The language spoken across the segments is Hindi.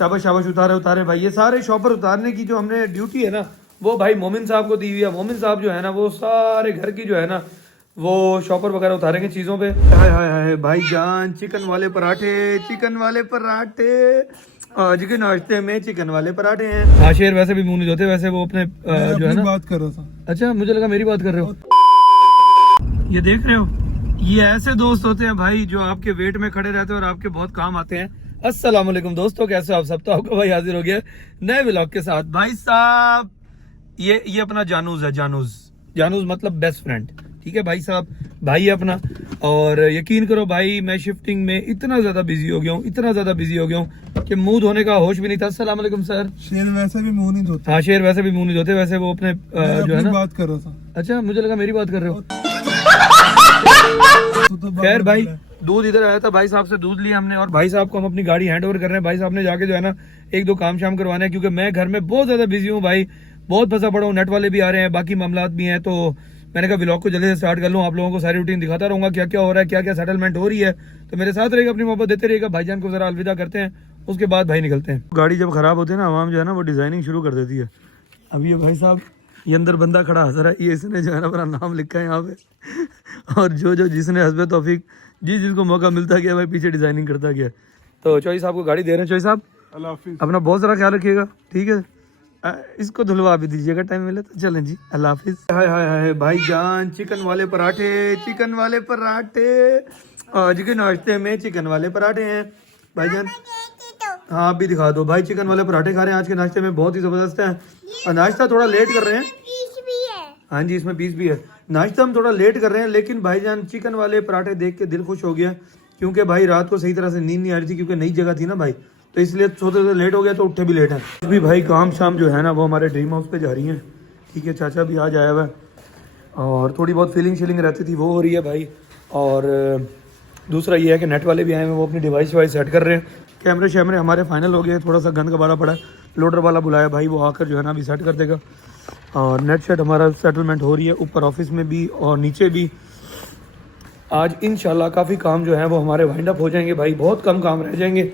शाबाश शाबाश, उतारे उतारे भाई। ये सारे शॉपर उतारने की जो हमने ड्यूटी है ना, वो भाई मोमिन साहब को दी हुई है। मोमिन साहब जो है ना, वो सारे घर की जो है ना, वो शॉपर वगैरह उतारेंगे चीज़ों पे। हाय हाय हाय भाई जान, चिकन वाले पराठे, चिकन वाले पराठे। आज के नाश्ते में चिकन वाले पराठे हैं। आशिर वैसे भी मुंह नहीं धोते, वैसे वो अपने जो है ना बात कर रहा था। अच्छा, मुझे लगा मेरी बात कर रहे हो। ये देख रहे हो, ये ऐसे दोस्त होते हैं भाई जो आपके वेट में खड़े रहते हैं और आपके बहुत काम आते हैं। अस्सलाम वालेकुम दोस्तों, कैसे हो आप सब। तो आपका भाई हाजिर हो गया नए व्लॉग के साथ। भाई साहब ये अपना जानूज है, जानूज मतलब बेस्ट फ्रेंड, ठीक है भाई साहब, भाई है अपना। और यकीन करो भाई, मैं शिफ्टिंग में इतना ज्यादा बिजी हो गया हूँ, इतना ज्यादा बिजी हो गया हूँ कि मुंह धोने का होश भी नहीं था। अस्सलाम वालेकुम सर। शेर वैसे भी मुंह नहीं धोते। हाँ, शेर वैसे भी मुंह नहीं धोते, वैसे वो अपने जो है ना बात कर रहा था। अच्छा, मुझे लगा मेरी बात कर रहे हो। खैर भाई, दूध इधर आया था, भाई साहब से दूध लिया हमने और भाई साहब को हम अपनी गाड़ी हैंड ओवर कर रहे हैं। भाई साहब ने जाके जो है ना एक दो काम शाम करवाने हैं, क्योंकि मैं घर में बहुत ज्यादा बिजी हूँ भाई, बहुत फंसा पड़ा हूँ। नेट वाले भी आ रहे हैं, बाकी मामलात भी हैं, तो मैंने कहा व्लॉग को जल्दी से स्टार्ट कर लूँ। आप लोगों को सारी रूटीन दिखाता रहूंगा, क्या क्या हो रहा है, क्या क्या सेटलमेंट हो रही है। तो मेरे साथ रहेगा, अपनी मोहब्बत देते रहेगा। भाईजान को जरा अलविदा करते हैं, उसके बाद भाई निकलते हैं। गाड़ी जब खराब होती है ना, आवाम जो है ना वो डिजाइनिंग शुरू कर देती है। अब ये भाई साहब, ये अंदर बंदा खड़ा हंस रहा है, ये इसने जो है ना अपना नाम लिखा है यहाँ पे। और जो जिसने हस्बे तौफीक जिसको मौका मिलता गया भाई, पीछे डिजाइनिंग करता गया। तो चौई साहब को गाड़ी दे रहे हैं। चौई साहब अल्लाह हाफिज़। अपना बहुत सारा ख्याल रखिएगा, ठीक है। इसको धुलवा भी दीजिएगा टाइम मिले तो। चलें जी, अल्लाह हाफिज। हाय हाय हाय भाई जान, चिकन वाले पराठे, चिकन वाले पराठे। आज के नाश्ते में चिकन वाले पराठे हैं भाईजान। हाँ, आप भी दिखा दो भाई। चिकन वाले पराठे खा रहे हैं आज के नाश्ते में, बहुत ही जबरदस्त है। और नाश्ता थोड़ा लेट कर रहे हैं। हाँ जी, इसमें पीस भी है। नाश्ता हम थोड़ा लेट कर रहे हैं, लेकिन भाईजान चिकन वाले पराठे देख के दिल खुश हो गया, क्योंकि भाई रात को सही तरह से नींद नहीं आ रही थी, क्योंकि नई जगह थी ना भाई, तो इसलिए सोते सोते लेट हो गया, तो उठे भी लेट है। अभी भाई काम शाम जो है ना वो हमारे ड्रीम हाउस पे जा रही हैं, ठीक है। चाचा भी आज आया हुआ है और थोड़ी बहुत फीलिंग रहती थी, वो हो रही है भाई। और दूसरा ये है कि नेट वाले भी आए हैं, वो अपनी डिवाइस वाइस सेट कर रहे हैं। कैमरे शैमरे हमारे फाइनल हो गए, थोड़ा सा गंद कबाड़ा पड़ा है। लोडर वाला बुलाया भाई, वो आकर जो है ना अभी सेट कर देगा। और नेट शेट हमारा सेटलमेंट हो रही है, ऊपर ऑफिस में भी और नीचे भी। आज इंशाल्लाह काफ़ी काम जो है वो हमारे वाइंड अप हो जाएंगे भाई, बहुत कम काम रह जाएंगे।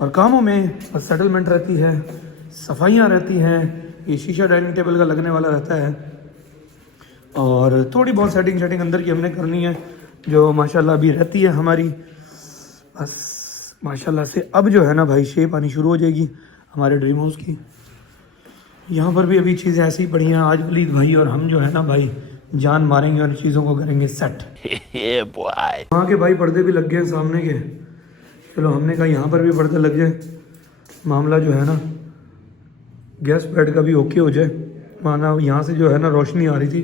और कामों में बस सेटलमेंट रहती है, सफाइयाँ रहती हैं, ये शीशा डाइनिंग टेबल का लगने वाला रहता है, और थोड़ी बहुत सेटिंग अंदर की हमने करनी है, जो माशाल्लाह अभी रहती है हमारी। बस माशाल्लाह से अब जो है ना भाई शेप आनी शुरू हो जाएगी हमारे ड्रीम हाउस की। यहाँ पर भी अभी चीज़ें ऐसी ही पड़ी हैं। आज वलीद भाई और हम जो है ना भाई जान मारेंगे और चीज़ों को करेंगे सेट। वहाँ के भाई पर्दे भी लग गए सामने के, चलो हमने कहा यहाँ पर भी पर्दे लग जाए, मामला जो है ना गैस बेड का भी ओके हो जाए। माना यहाँ से जो है ना रोशनी आ रही थी।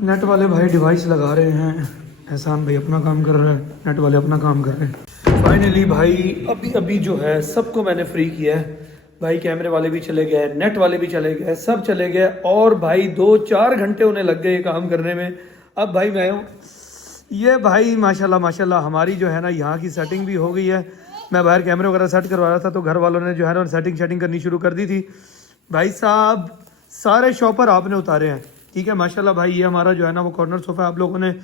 नेट वाले भाई डिवाइस लगा रहे हैं, एहसान भाई अपना काम कर रहा है, नेट वाले अपना काम कर रहे हैं। फाइनली भाई अभी जो है सबको मैंने फ्री किया है भाई। कैमरे वाले भी चले गए, नेट वाले भी चले गए, सब चले गए। और भाई 2-4 घंटे उन्हें लग गए काम करने में। अब भाई मैं हूँ ये भाई, माशाल्लाह हमारी जो है ना यहाँ की सेटिंग भी हो गई है। मैं बाहर कैमरे वगैरह सेट करवा रहा था, तो घर वालों ने जो है ना सेटिंग करनी शुरू कर दी थी। भाई साहब सारे शॉपर आपने उतारे हैं, ठीक है माशाल्लाह भाई। ये हमारा जो है ना वो कॉर्नर सोफ़ा, आप लोगों ने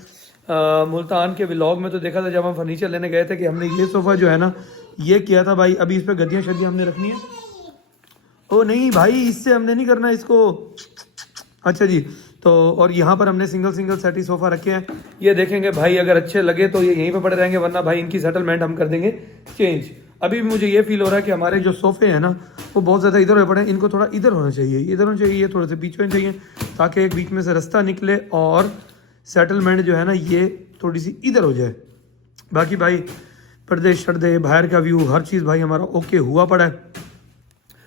मुल्तान के व्लॉग में तो देखा था, जब हम फर्नीचर लेने गए थे, कि हमने ये सोफ़ा जो है ना ये किया था भाई। अभी इस पर गद्दियाँ शद्दियाँ हमने रखनी है। ओ नहीं भाई, इससे हमने नहीं करना इसको। अच्छा जी, तो और यहाँ पर हमने सिंगल सेटी सोफ़ा रखे हैं। ये देखेंगे भाई, अगर अच्छे लगे तो ये यहीं पे पड़े रहेंगे, वरना भाई इनकी सेटलमेंट हम कर देंगे चेंज। अभी भी मुझे ये फील हो रहा है कि हमारे जो सोफ़े हैं ना वो बहुत ज़्यादा इधर पड़े हैं, इनको थोड़ा इधर होना चाहिए, इधर होना चाहिए, थोड़े से बीच में चाहिए, ताकि एक बीच में से रास्ता निकले और सेटलमेंट जो है ना ये थोड़ी सी इधर हो जाए। बाकी भाई पर्दे शर्दे, बाहर का व्यू, हर चीज़ भाई हमारा ओके हुआ पड़ा है।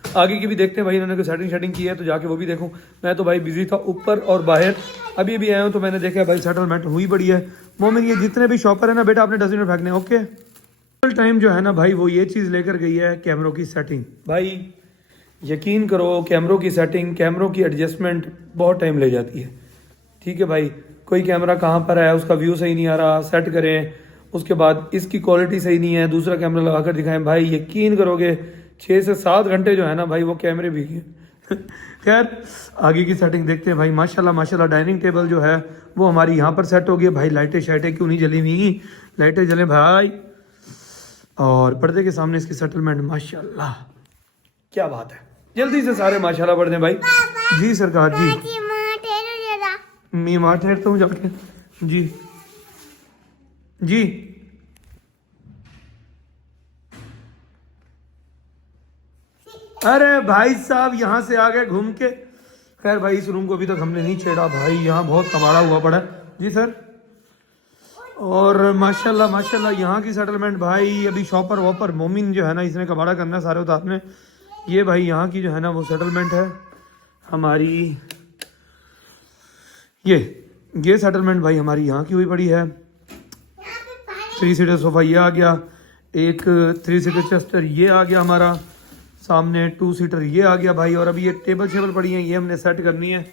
आगे की भी देखते हैं भाई, इन्होंने कोई सेटिंग की है तो जाके वो भी देखूं। मैं तो भाई बिजी था ऊपर और बाहर, अभी आया हूं तो मैंने देखा भाई सेटलमेंट हुई पड़ी है। मोमिन ये जितने भी शॉपर है ना बेटा, आपने डस्टबिन में फेंकने, ओके। टाइम जो है ना भाई वो ये चीज़ लेकर गई है, कैमरों की सेटिंग। भाई यकीन करो, कैमरों की सेटिंग, कैमरों की एडजस्टमेंट बहुत टाइम ले जाती है, ठीक है भाई। कोई कैमरा कहाँ पर है, उसका व्यू सही नहीं आ रहा, सेट करें, उसके बाद इसकी क्वालिटी सही नहीं है, दूसरा कैमरा लगा कर दिखाएं। भाई यकीन करोगे 6 से 7 घंटे जो है ना भाई वो कैमरे भी किए। खैर आगे की सेटिंग देखते हैं भाई। माशाल्लाह डाइनिंग टेबल जो है वो हमारी यहाँ पर सेट हो गई है भाई। लाइटें शाइटें क्यों नहीं जली हुई, लाइटें जलें भाई। और पर्दे के सामने इसकी सेटलमेंट माशाल्लाह क्या बात है। जल्दी से सारे माशाल्लाह पढ़ दें भाई। जी सरकार जी, मैं वहाँ ठहरता हूँ जाके। जी जी अरे भाई साहब यहाँ से आ गए घूम के। खैर भाई इस रूम को अभी तक हमने नहीं छेड़ा भाई, यहाँ बहुत कबाड़ा हुआ पड़ा है। जी सर। और माशाल्लाह माशाल्लाह यहाँ की सेटलमेंट भाई, अभी शॉपर वॉपर मोमिन जो है ना इसने कबाड़ा करना है सारे उतारने। ये भाई यहाँ की जो है ना वो सेटलमेंट है हमारी। ये सेटलमेंट भाई हमारी यहाँ की हुई पड़ी है। 3 सीटर सोफ़ा ये आ गया, एक 3 सीटर चेस्टर ये आ गया हमारा, सामने 2 सीटर ये आ गया भाई। और अभी ये टेबल शेबल पड़ी है, ये हमने सेट करनी है।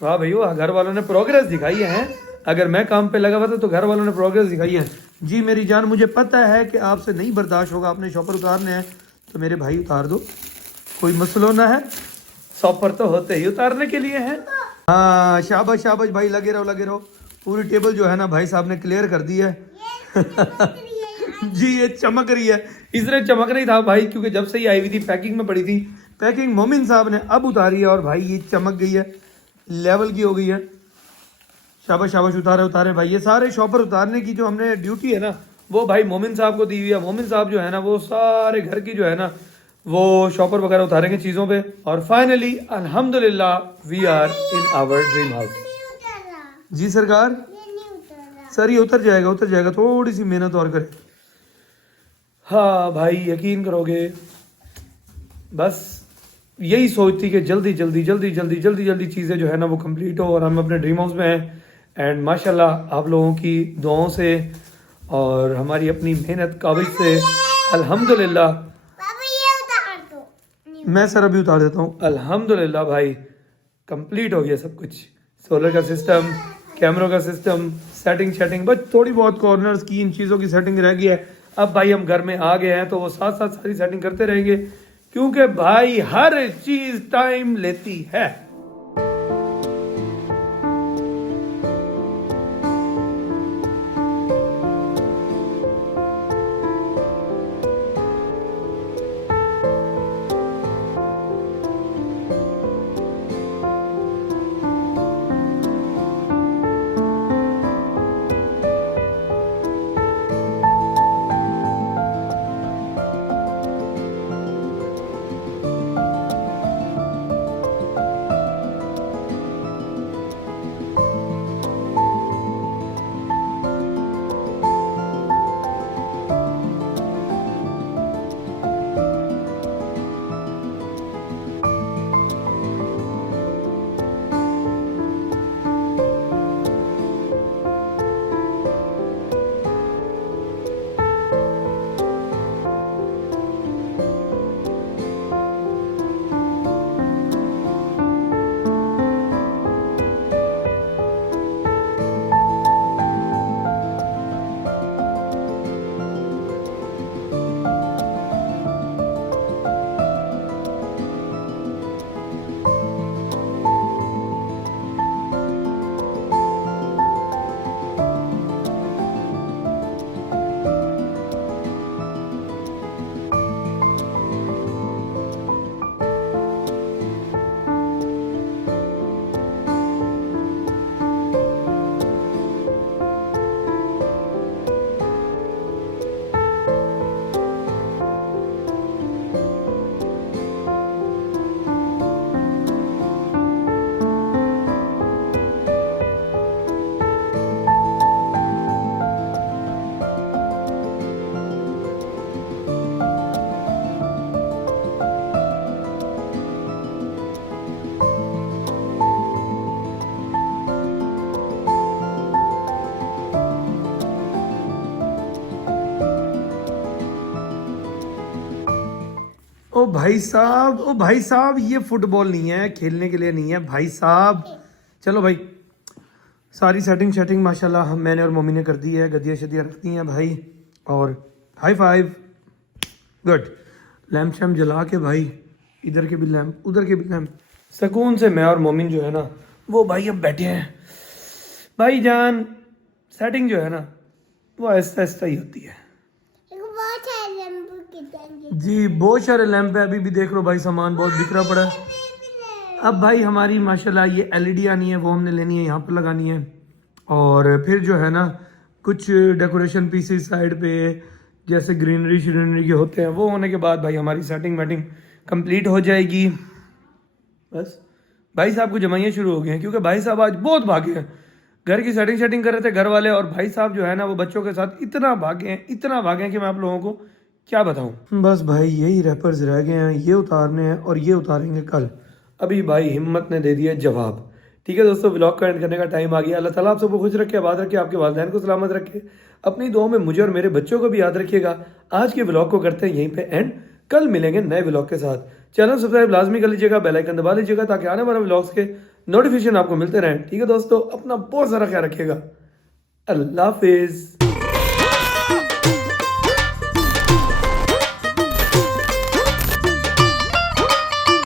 वाह भाई वाह, घर वालों ने प्रोग्रेस दिखाई है। अगर मैं काम पे लगा हुआ था तो घर वालों ने प्रोग्रेस दिखाई है। जी मेरी जान, मुझे पता है कि आपसे नहीं बर्दाश्त होगा, आपने शॉपर उतारने हैं तो मेरे भाई उतार दो, कोई मसलो ना है। शॉपर तो होते ही उतारने के लिए है। हाँ शाबाश शाबाश भाई, लगे रहो लगे रहो। पूरी टेबल जो है ना भाई साहब ने क्लियर कर दी है। जी ये चमक रही है, इसलिए चमक रही था भाई क्योंकि जब से ही आई हुई थी पैकिंग में पड़ी थी। पैकिंग मोमिन साहब ने अब उतारी है और भाई ये चमक गई है, लेवल की हो गई है। शाबाश शाबाश, उतारे उतारे भाई। ये सारे शॉपर उतारने की जो हमने ड्यूटी है ना वो भाई मोमिन साहब को दी हुई है। मोमिन साहब जो है ना वो सारे घर की जो है ना वो शॉपर वगैरह उतारेंगे चीज़ों पे। और फाइनली अल्हम्दुलिल्लाह we are in our dream house. जी सरकार। सर ये उतर जाएगा, थोड़ी सी मेहनत और करें। हाँ भाई यकीन करोगे, बस यही सोच थी कि जल्दी जल्दी चीज़ें जो है ना वो कंप्लीट हो और हम अपने ड्रीम हाउस में हैं। एंड माशाल्लाह आप लोगों की दुआओं से और हमारी अपनी मेहनत काबिज से अल्हम्दुलिल्लाह। मैं सर अभी उतार देता हूँ। अल्हम्दुलिल्लाह भाई कंप्लीट हो गया सब कुछ। सोलर का सिस्टम, कैमरों का सिस्टम, सेटिंग बस थोड़ी बहुत कॉर्नर्स की इन चीज़ों की सेटिंग रह गई है। अब भाई हम घर में आ गए हैं तो वो साथ साथ सारी सेटिंग करते रहेंगे क्योंकि भाई हर चीज़ टाइम लेती है। ओ भाई साहब ये फुटबॉल नहीं है, खेलने के लिए नहीं है भाई साहब। चलो भाई सारी सेटिंग माशाल्लाह हम मैंने और मम्मी ने कर दी है, गद्दियाँ शदियाँ रख दी हैं भाई। और हाई फाइव, गुड। लैम्प शैम्प जला के भाई, इधर के भी लैम्प उधर के भी लैम्प, सुकून से मैं और मोमिन जो है ना वो भाई अब बैठे हैं। भाई जान सेटिंग जो है ना वो आहिस्ता आहिस्ता ही होती है। जी बहुत सारे लैंप है, अभी भी देख लो भाई, सामान बहुत बिखरा पड़ा है। अब भाई हमारी माशाल्लाह ये एलईडी आनी है, वो हमने लेनी है, यहाँ पर लगानी है। और फिर जो है ना कुछ डेकोरेशन पीसेस साइड पे जैसे ग्रीनरी श्रीनरी के होते हैं, वो होने के बाद भाई हमारी सेटिंग वेटिंग कंप्लीट हो जाएगी। बस भाई साहब को जमाइयाँ शुरू हो गई हैं, क्योंकि भाई साहब आज बहुत भागे हैं। घर की सेटिंग कर रहे थे घर वाले, और भाई साहब जो है ना वो बच्चों के साथ इतना भागे हैं, इतना भागे हैं कि मैं आप लोगों को क्या बताऊं। बस भाई यही रैपर्स रह गए हैं, ये उतारने हैं और ये उतारेंगे कल। अभी भाई हिम्मत ने दे दिया जवाब। ठीक है दोस्तों, व्लॉग का एंड करने का टाइम आ गया। अल्लाह ताला आप सबको खुश रखे, आबाद रखे, आपके वालिदैन को सलामत रखे। अपनी दुआओं में मुझे और मेरे बच्चों को भी याद रखिएगा। आज के व्लॉग को करते हैं यहीं पे एंड, कल मिलेंगे नए व्लॉग के साथ। चैनल सब्सक्राइब लाजमी कर लीजिएगा, बेल आइकन दबा लीजिएगा ताकि आने वाले व्लॉग्स के नोटिफिकेशन आपको मिलते रहें। ठीक है दोस्तों, अपना बहुत सारा ख्याल रखिएगा। अल्लाह हाफिज़।